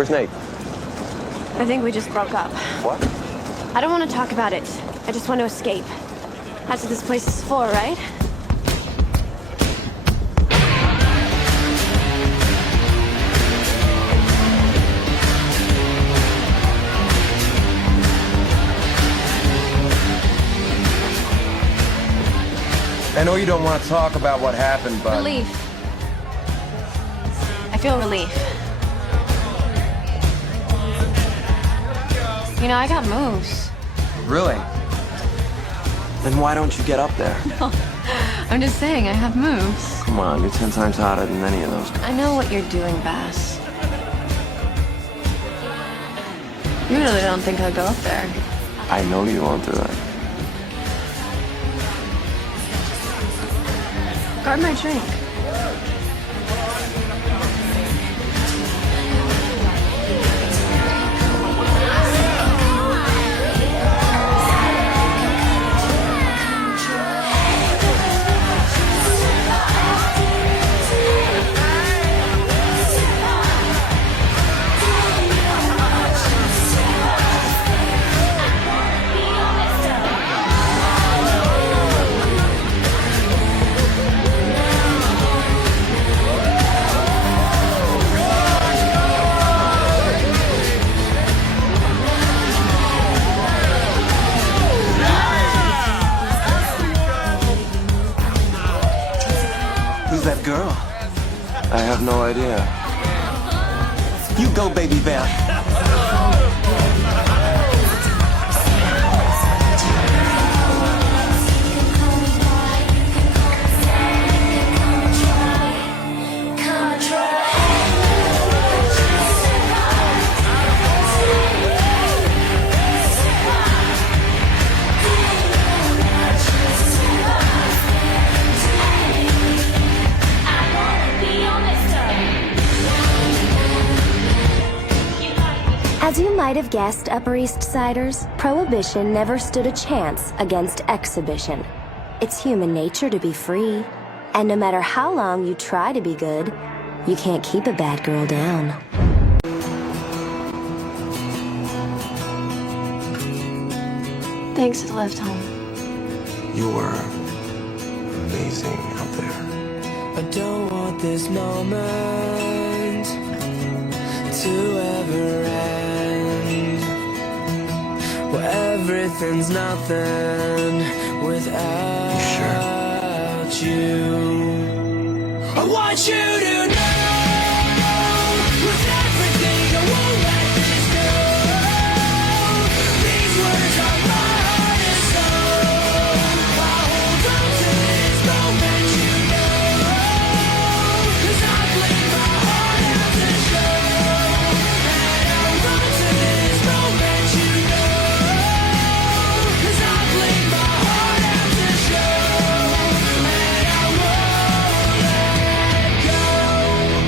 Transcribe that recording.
Where's Nate? I think we just broke up. What? I don't want to talk about it. I just want to escape. That's what this place is for, right? I know you don't want to talk about what happened, but... Relief. I feel relief. You know, I got moves. Really? Then why don't you get up there? No, I'm just saying, I have moves. Come on, you're 10 times hotter than any of those. I know what you're doing, Bass. You really don't think I'll go up there? I know you won't do it. Guard my drink. Who's that girl? I have no idea. You go, baby bear. As you might have guessed, Upper East Siders, prohibition never stood a chance against exhibition. It's human nature to be free, and no matter how long you try to be good, you can't keep a bad girl down. Thanks for the lift home. You were amazing out there. I don't want this moment to ever end, where everything's nothing without you. I want you to know